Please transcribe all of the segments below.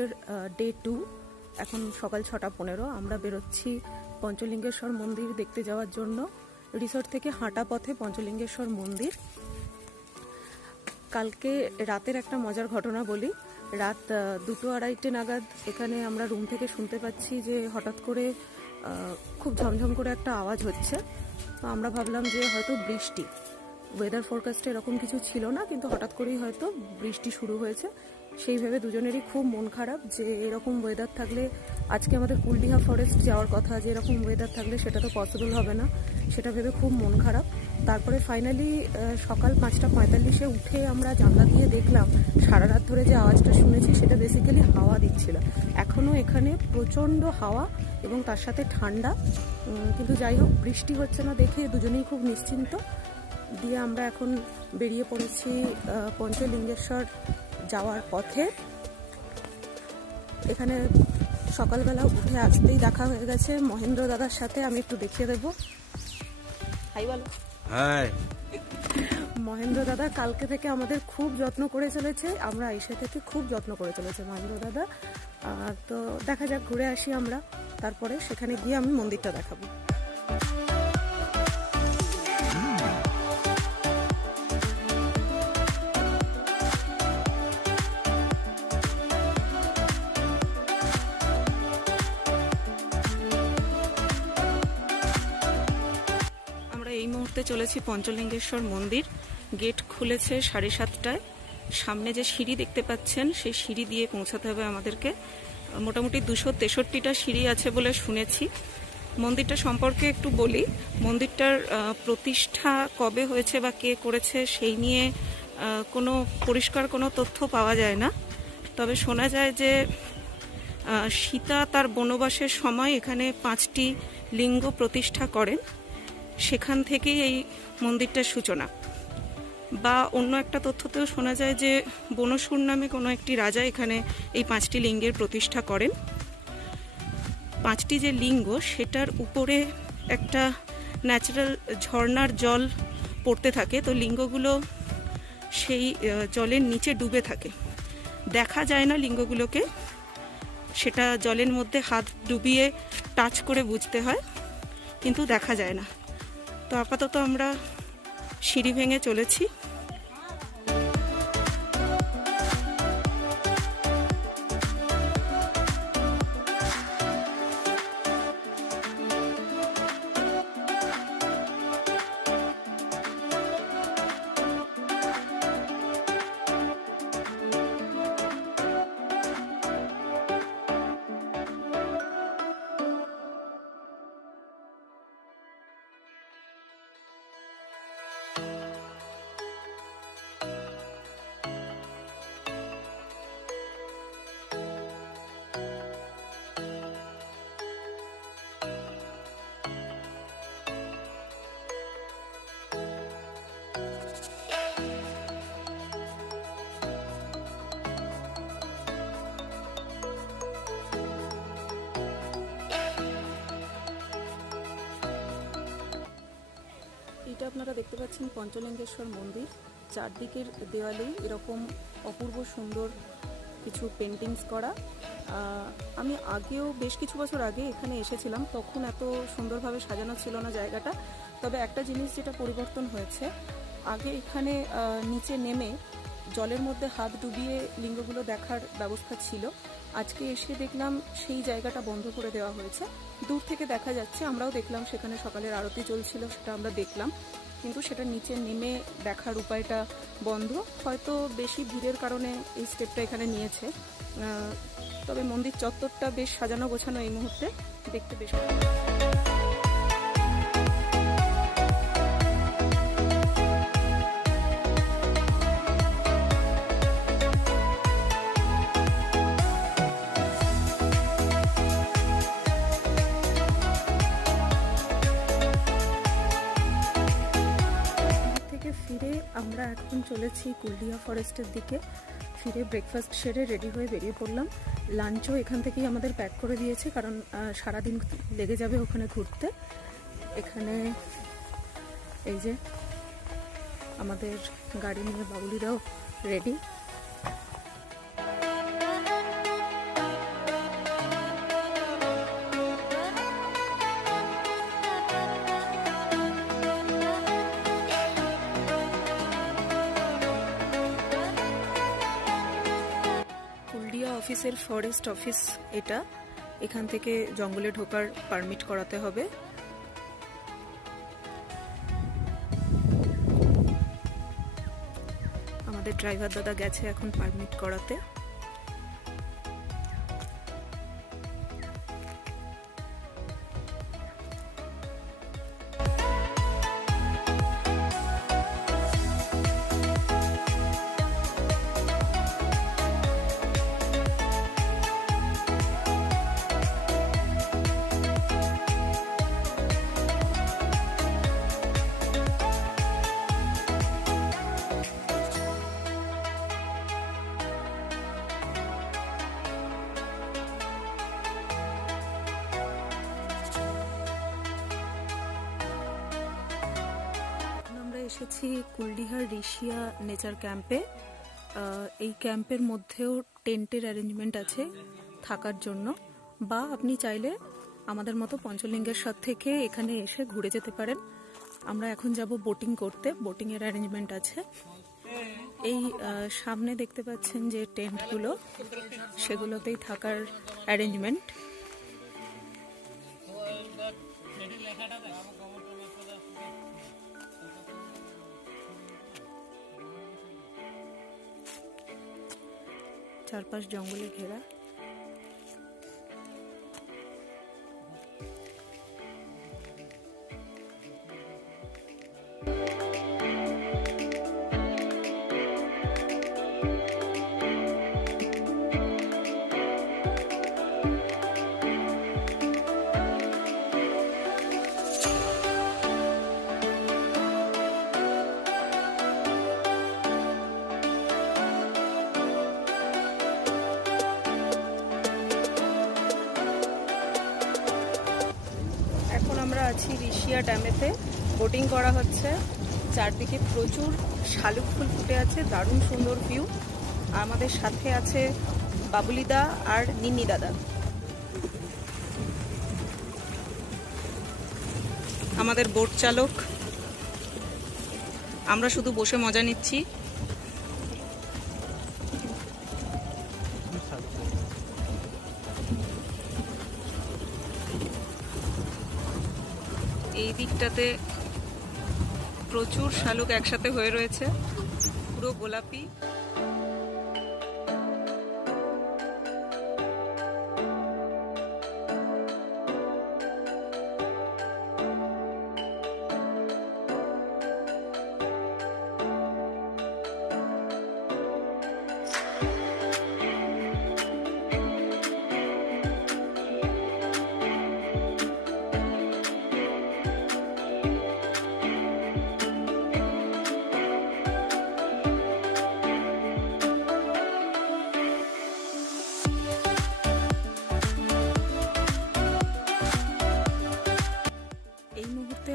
ফরেস্টের ডে 2। এখন সকাল 6:15। আমরা বেরোচ্ছি পঞ্চলিঙ্গেশ্বর মন্দির দেখতে যাওয়ার জন্য। রিসোর্ট থেকে হাঁটা পথে পঞ্চলিঙ্গেশ্বর মন্দির। কালকে রাতের একটা মজার ঘটনা বলি। রাত 2-2:30 নাগাদ এখানে আমরা রুম থেকে শুনতে পাচ্ছি যে হঠাৎ করে খুব ঝমঝম করে একটা আওয়াজ হচ্ছে। তো আমরা ভাবলাম যে হয়তো বৃষ্টি। ওয়েদার ফোরকাস্টে এরকম কিছু ছিল না, কিন্তু হঠাৎ করেই হয়তো বৃষ্টি শুরু হয়েছে। সেই ভেবে দুজনেরই খুব মন খারাপ যে এরকম ওয়েদার থাকলে আজকে আমাদের কুলডিহা ফরেস্ট যাওয়ার কথা, যে এরকম ওয়েদার থাকলে সেটা তো পসিবল হবে না। সেটা ভেবে খুব মন খারাপ। তারপরে ফাইনালি সকাল 5:45 উঠে আমরা জানলা দিয়ে দেখলাম সারা রাত ধরে যে আওয়াজটা শুনেছি সেটা বেসিক্যালি হাওয়া দিচ্ছিল। এখনও এখানে প্রচণ্ড হাওয়া এবং তার সাথে ঠান্ডা, কিন্তু যাই হোক বৃষ্টি হচ্ছে না দেখে দুজনেই খুব নিশ্চিন্ত। দিয়ে আমরা এখন বেরিয়ে পড়েছি পঞ্চলিঙ্গেশ্বর যাওয়ার পথে। এখানে সকালবেলা উঠে আসতেই দেখা হয়ে গেছে মহেন্দ্র দাদার সাথে। আমি একটু দেখিয়ে দেবো। হাই বলো। হাই। মহেন্দ্র দাদা কালকে থেকে আমাদের খুব যত্ন করে চলেছে, আমরা এসে থেকে খুব যত্ন করে চলেছে মহেন্দ্র দাদা। তো দেখা যাক, ঘুরে আসি আমরা, তারপরে সেখানে গিয়ে আমি মন্দিরটা দেখাবো। এই মুহূর্তে চলেছি পঞ্চলিঙ্গেশ্বর মন্দির। গেট খুলেছে 7:30টায়। সামনে যে সিঁড়ি দেখতে পাচ্ছেন সেই সিঁড়ি দিয়ে পৌঁছাতে হবে আমাদেরকে। মোটামুটি 263টা সিঁড়ি আছে বলে শুনেছি। মন্দিরটা সম্পর্কে একটু বলি। মন্দিরটার প্রতিষ্ঠা কবে হয়েছে বা কে করেছে সেই নিয়ে কোনো পরিষ্কার কোনো তথ্য পাওয়া যায় না। তবে শোনা যায় যে সীতা তার বনবাসের সময় এখানে 5টি লিঙ্গ প্রতিষ্ঠা করেন। সেখান থেকেই এই মন্দিরটার সূচনা। বা অন্য একটা তথ্যতেও শোনা যায় যে বনসুর নামে কোনো একটি রাজা এখানে এই 5টি লিঙ্গের প্রতিষ্ঠা করেন। 5টি যে লিঙ্গ সেটার উপরে একটা ন্যাচারাল ঝর্ণার জল পড়তে থাকে। তো লিঙ্গগুলো সেই জলের নিচে ডুবে থাকে, দেখা যায় না লিঙ্গগুলোকে। সেটা জলের মধ্যে হাত ডুবিয়ে টাচ করে বুঝতে হয়, কিন্তু দেখা যায় না। তো আপাতত আমরা সিঁড়ি ভেঙে চলেছি। এটা আপনারা দেখতে পাচ্ছেন পঞ্চলিঙ্গেশ্বর মন্দির। চারদিকের দেওয়ালেই এরকম অপূর্ব সুন্দর কিছু পেন্টিংস করা। আমি আগেও বেশ কিছু বছর আগে এখানে এসেছিলাম, তখন এত সুন্দরভাবে সাজানো ছিল না জায়গাটা। তবে একটা জিনিস যেটা পরিবর্তন হয়েছে, আগে এখানে নিচে নেমে জলের মধ্যে হাত ডুবিয়ে লিঙ্গগুলো দেখার ব্যবস্থা ছিল। আজকে এসে দেখলাম সেই জায়গাটা বন্ধ করে দেওয়া হয়েছে। দূর থেকে দেখা যাচ্ছে, আমরাও দেখলাম সেখানে সকালের আরতি চলছিল, সেটা আমরা দেখলাম, কিন্তু সেটা নিচে নেমে দেখার উপায়টা বন্ধ। হয়তো বেশি ভিড়ের কারণে এই স্টেপটা এখানে নিয়েছে। তবে মন্দির চত্বরটা বেশ সাজানো গোছানো এই মুহূর্তে, দেখতে বেশ ভালো। ফিরে আমরা এখন চলেছি কুলডিহা ফরেস্টের দিকে। ফিরে ব্রেকফাস্ট সেরে রেডি হয়ে বেরিয়ে পড়লাম। লাঞ্চও এখান থেকেই আমাদের প্যাক করে দিয়েছে, কারণ সারাদিন লেগে যাবে ওখানে ঘুরতে। এখানে এই যে আমাদের গাড়ি নিয়ে বাবুলিরাও রেডি। এর ফরেস্ট অফিস এটা। এখান থেকে জঙ্গলে ঢোকার পারমিট করাতে হবে। আমাদের ড্রাইভার দাদা গেছে এখন পারমিট করাতে। এসেছি কুলডিহার ঋষিয়া নেচার ক্যাম্পে। এই ক্যাম্পের মধ্যেও টেন্টের অ্যারেঞ্জমেন্ট আছে থাকার জন্য, বা আপনি চাইলে আমাদের মতো পঞ্চলিঙ্গেশ্বর থেকে এখানে এসে ঘুরে যেতে পারেন। আমরা এখন যাব বোটিং করতে, বোটিংয়ের অ্যারেঞ্জমেন্ট আছে। এই সামনে দেখতে পাচ্ছেন যে টেন্টগুলো, সেগুলোতেই থাকার অ্যারেঞ্জমেন্ট। চারপাশ জঙ্গলে ঘেরা। আমরা আছি ঋষিয়া ড্যামেতে, বোটিং করা হচ্ছে। চারদিকে প্রচুর শালুক ফুল ফুটে আছে, দারুণ সুন্দর ভিউ। আমাদের সাথে আছে বাবুলিদা আর নিন্নি দাদা। আমাদের বোট চালক, আমরা শুধু বসে মজা নিচ্ছি। এই দিকটাতে প্রচুর শালুক একসাথে হয়ে রয়েছে, পুরো গোলাপি।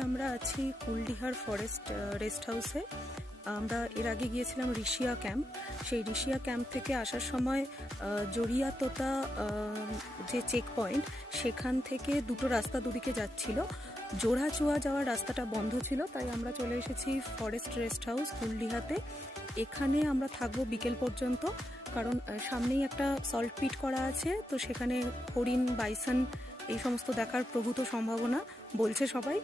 আমরা আছি কুলডিহার ফরেস্ট রেস্ট হাউসে। আমরা এর আগে গিয়েছিলাম ঋষিয়া ক্যাম্প। সেই ঋষিয়া ক্যাম্প থেকে আসার সময় জড়িয়াতোতা যে চেক পয়েন্ট, সেখান থেকে দুটো রাস্তা দুদিকে যাচ্ছিল। জোড়াচুয়া যাওয়ার রাস্তাটা বন্ধ ছিল, তাই আমরা চলে এসেছি ফরেস্ট রেস্ট হাউস কুলডিহাতে। এখানে আমরা থাকবো বিকেল পর্যন্ত, কারণ সামনেই একটা সল্ট পিট করা আছে, তো সেখানে হরিণ, বাইসন এই সমস্ত দেখার প্রভূত সম্ভাবনা বলছে সবাই।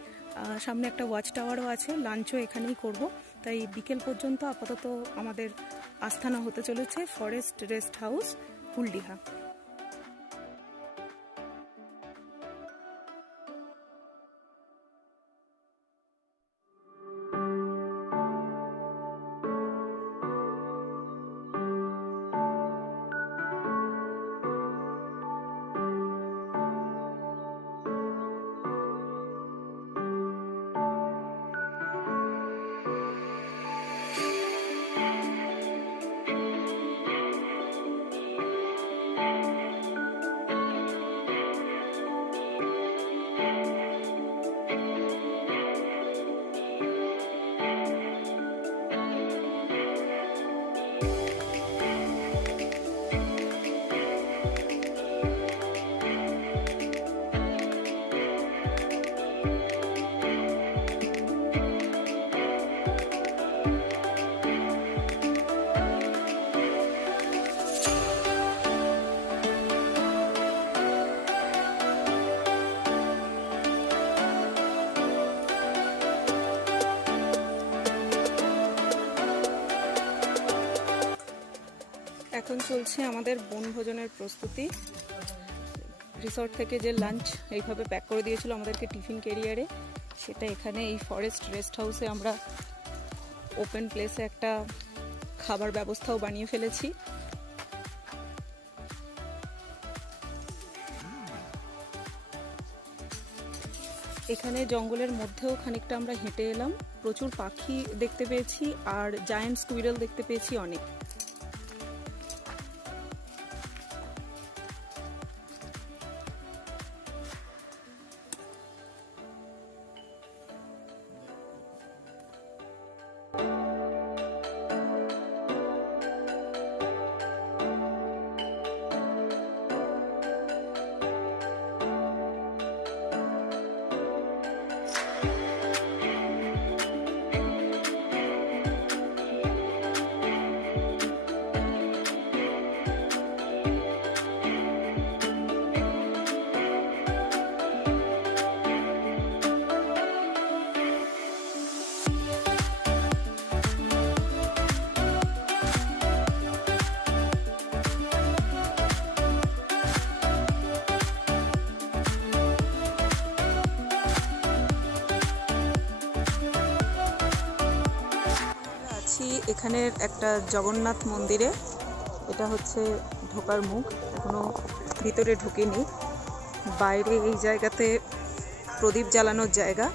সামনে একটা ওয়াচ টাওয়ারও আছে, লাঞ্চও এখানেই করব। তাই বিকেল পর্যন্ত আপাতত আমাদের আস্থানা হতে চলেছে ফরেস্ট রেস্ট হাউস কুলডিহা। এখন চলছে আমাদের বনভোজনের প্রস্তুতি। রিসর্ট থেকে যে লাঞ্চ এইভাবে প্যাক করে দিয়েছিল আমাদেরকে টিফিন ক্যারিয়ারে, সেটা এখানে এই ফরেস্ট রেস্ট হাউসে আমরা ওপেন প্লেসে একটা খাবার ব্যবস্থাও বানিয়ে ফেলেছি। এখানে জঙ্গলের মধ্যেও খানিকটা আমরা হেঁটে এলাম, প্রচুর পাখি দেখতে পেয়েছি আর জায়ান্ট স্কুইরেল দেখতে পেয়েছি অনেক। এখানের একটা জগন্নাথ মন্দিরে, এটা হচ্ছে ঢোকার মুখ, এখনো ভিতরে ঢুকিনি। বাইরে এই জায়গাতে প্রদীপ জ্বালানোর জায়গা।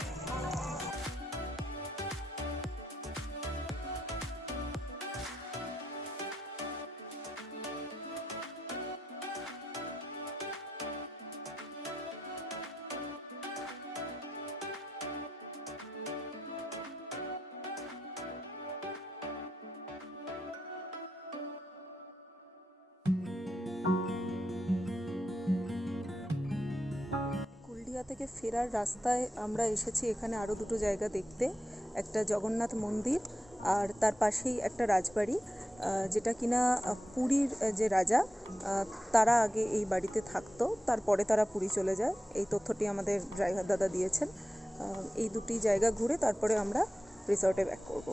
কুলডিয়া থেকে ফেরার রাস্তায় আমরা এসেছি এখানে আরও দুটো জায়গা দেখতে, একটা জগন্নাথ মন্দির আর তার পাশেই একটা রাজবাড়ি, যেটা কিনা পুরীর যে রাজা তারা আগে এই বাড়িতে থাকতো, তারপরে তারা পুরী চলে যায়। এই তথ্যটি আমাদের ড্রাইভার দাদা দিয়েছেন। এই দুটি জায়গা ঘুরে তারপরে আমরা রিসর্টে ব্যাক করব।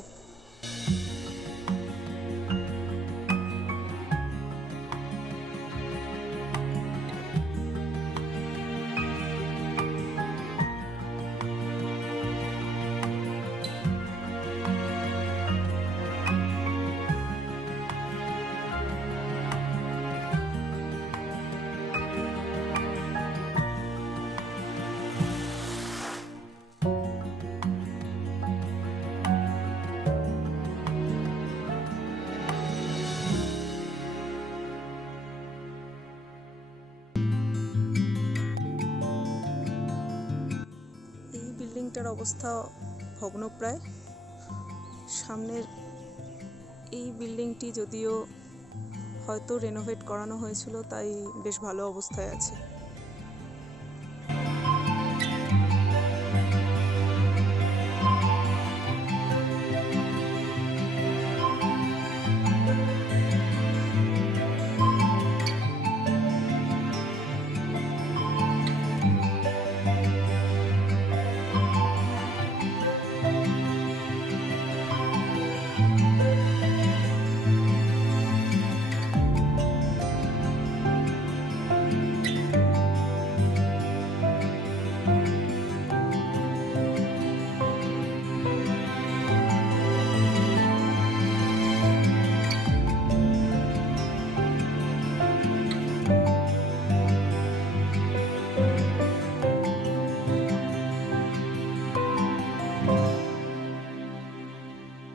বিল্ডিংটার অবস্থা ভগ্নপ্রায়। সামনের এই বিল্ডিংটি যদিও হয়তো রেনোভেট করানো হয়েছিল, তাই বেশ ভালো অবস্থায় আছে।